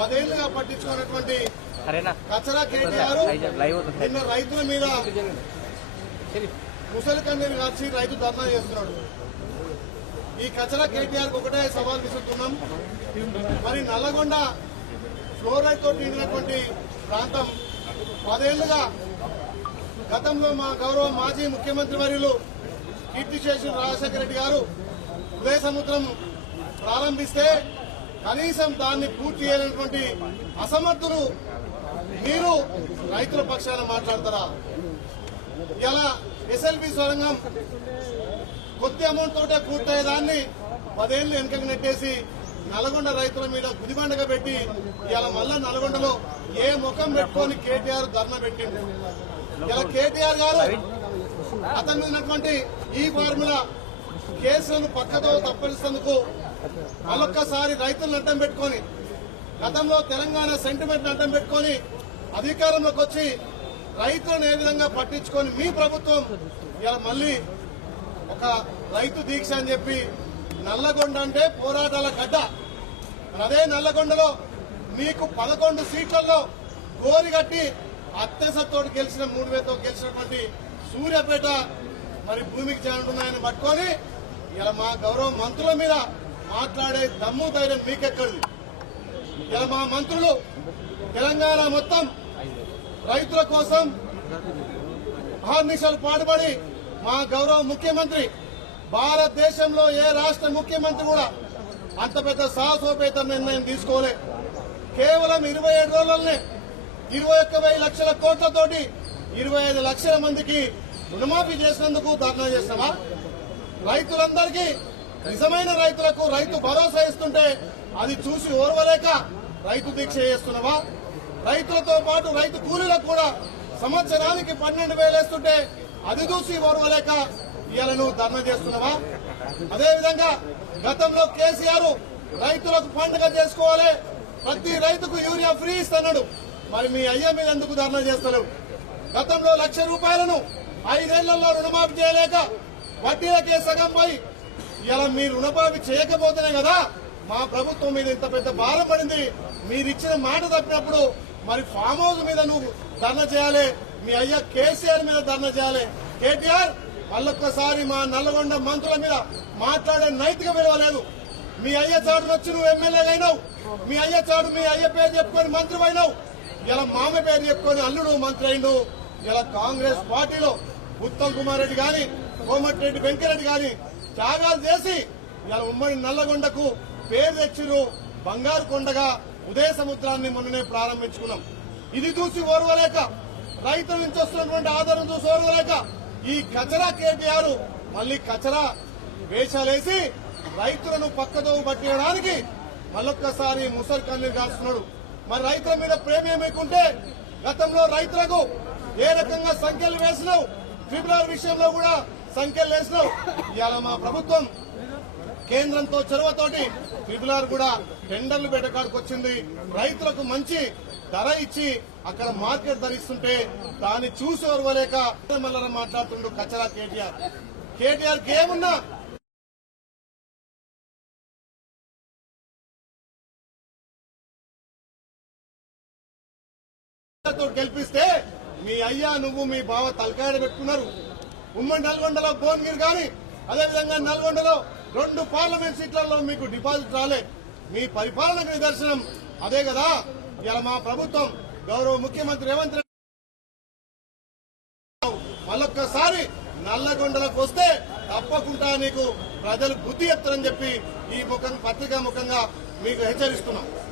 10 ఏళ్లుగా పట్టించుకున్నటువంటి కచరా కేటీఆర్ నిన్న రైతుల మీద ముసలి కన్నీరు కాచి రైతు ధర్నా చేస్తున్నాడు. ఈ కచరా కేటీఆర్ ఒకటే సవాల్ విసురుతున్నాం. మరి నల్లగొండ ఫ్లోరైడ్ తో నిండినటువంటి ప్రాంతం 10 ఏళ్లుగా గతంలో మా గౌరవ మాజీ ముఖ్యమంత్రి వర్యులు కీర్తిశేషులు రాజశేఖర రెడ్డి గారు ఉదయ సముద్రం ప్రారంభిస్తే కనీసం దాన్ని పూర్తి చేయనటువంటి అసమర్థులు మీరు రైతుల పక్షాన మాట్లాడతారా? ఇలా ఎస్ఎల్బి సొరంగం కొద్ది అమౌంట్ తోటే పూర్తయ్యేదాన్ని 10 ఏళ్లు వెనుకకు నెట్టేసి నల్గొండ రైతుల మీద గుదిబండగా పెట్టి ఇలా మళ్ళా నల్గొండలో ఏ ముఖం పెట్టుకొని కేటీఆర్ ధర్నా పెట్టింది. ఇలా కేటీఆర్ గారు అతని మీద ఉన్నటువంటి ఈ ఫార్ములా కేసులను పక్కతో తప్పనిస్తేందుకు మరొక్కసారి రైతులను అడ్డం పెట్టుకొని గతంలో తెలంగాణ సెంటిమెంట్ అడ్డం పెట్టుకొని అధికారంలోకి వచ్చి రైతులను ఏ విధంగా పట్టించుకొని మీ ప్రభుత్వం ఇలా మళ్లీ ఒక రైతు దీక్ష అని చెప్పి నల్లగొండ అంటే పోరాటాల గడ్డ. అదే నల్లగొండలో మీకు 11 సీట్లలో గోరిగట్టి అత్యసతో గెలిచిన 3,000తో గెలిచినటువంటి సూర్యాపేట మరి భూమికి చేరుతున్నాయని పట్టుకొని ఇలా మా గౌరవ మంత్రుల మీద మాట్లాడే దమ్ము ధైర్యం మీకెక్కడిది? ఇలా మా మంత్రులు తెలంగాణ మొత్తం రైతుల కోసం అహర్నిశలు పాటుపడి మా గౌరవ ముఖ్యమంత్రి భారతదేశంలో ఏ రాష్ట్ర ముఖ్యమంత్రి కూడా అంత పెద్ద సాహసోపేత నిర్ణయం తీసుకోలే. కేవలం 27 రోజులనే 21,000 లక్షల కోట్లతోటి 25 లక్షల మందికి రుణమాఫీ చేసినందుకు ధర్నా చేస్తామా? రైతులందరికీ నిజమైన రైతులకు రైతు భరోసా ఇస్తుంటే అది చూసి ఓర్వలేక రైతు దీక్ష చేస్తున్నావా? రైతులతో పాటు రైతు కూలీలకు కూడా సంవత్సరానికి 12,000 వేస్తుంటే అది చూసి ఓర్వలేక ఇవాళ నువ్వు ధర్నా చేస్తున్నావా? అదేవిధంగా గతంలో కేసీఆర్ రైతులకు పండుగ చేసుకోవాలి, ప్రతి రైతుకు యూరియా ఫ్రీ ఇస్తున్నాడు. మరి మీ అయ్య మీద ఎందుకు ధర్నా చేస్తలేవు? గతంలో 1,00,000 రూపాయలను 5 ఏళ్లలో రుణమాఫీ చేయలేక వడ్డీలకే సగం పోయి ఇలా మీరు రుణమాఫీ చేయకపోతేనే కదా మా ప్రభుత్వం మీద ఇంత పెద్ద భారం పడింది. మీరిచ్చిన మాట తప్పినప్పుడు మరి ఫామ్ హౌస్ మీద నువ్వు ధర్నా చేయాలి, మీ అయ్య కేసీఆర్ మీద ధర్నా చేయాలి. కేటీఆర్ మళ్ళొక్కసారి మా నల్లగొండ మంత్రుల మీద మాట్లాడే నైతిక విలువ లేదు. మీ అయ్య చాటును వచ్చి నువ్వు ఎమ్మెల్యేగా అయినావు, మీ అయ్య చాటు మీ అయ్య పేరు చెప్పుకొని మంత్రి అయినావు, ఇలా మామ పేరు చెప్పుకొని అల్లుడు మంత్రి అయినావు. ఇలా కాంగ్రెస్ పార్టీలో ఉత్తమ్ కుమార్ రెడ్డి గాని కోమటిరెడ్డి వెంకరెడ్డి గాని త్యాగాలు చేసి ఇలా ఉమ్మడి నల్లగొండకు పేరు తెచ్చిరు. బంగారు కొండగా ఉదయ సముద్రాన్ని మొన్ననే ప్రారంభించుకున్నాం. ఇది చూసి ఓర్వలేక రైతుల నుంచి వస్తున్నటువంటి ఆధారం చూసి ఓర్వలేక ఈ కచరా కేటీఆర్ మళ్లీ కచరా వేషాలేసి రైతులను పక్కదో పట్టియడానికి మళ్ళొక్కసారి ముసలి కన్నీరు కాస్తున్నాడు. మరి రైతుల మీద ప్రేమ ఏమైకుంటే గతంలో రైతులకు ఏ రకంగా సంఖ్యలు వేసినావు, ట్రిబ్యునల్ విషయంలో కూడా సంఖ్యలు వేసినావు. ఇవాళ మా ప్రభుత్వం కేంద్రంతో చొరవతోటి ట్రిబ్యునల్ కూడా టెండర్లు పెట్టకాడికి వచ్చింది. రైతులకు మంచి ధర ఇచ్చి అక్కడ మార్కెట్ ధర ఇస్తుంటే దాన్ని చూసి ఓర్వలేక మళ్ళీ మాట్లాడుతుండు కచరా కేటీఆర్. కేటీఆర్కి ఏమున్నా గెలిపిస్తే మీ అయ్యా నువ్వు మీ బావ తలకాయ పెట్టుకున్నారు. ఉమ్మడి నల్గొండలో భువనగిరి గాని అదేవిధంగా నల్గొండలో 2 పార్లమెంట్ సీట్లలో మీకు డిపాజిట్ రాలే. మీ పరిపాలనకు నిదర్శనం అదే కదా. ఇలా మా ప్రభుత్వం గౌరవ ముఖ్యమంత్రి రేవంత్ రెడ్డి మళ్ళొక్కసారి నల్లగొండలకు వస్తే తప్పకుండా నీకు ప్రజలు బుద్ధి చెప్తారని చెప్పి ఈ పత్రికా ముఖంగా మీకు హెచ్చరిస్తున్నాం.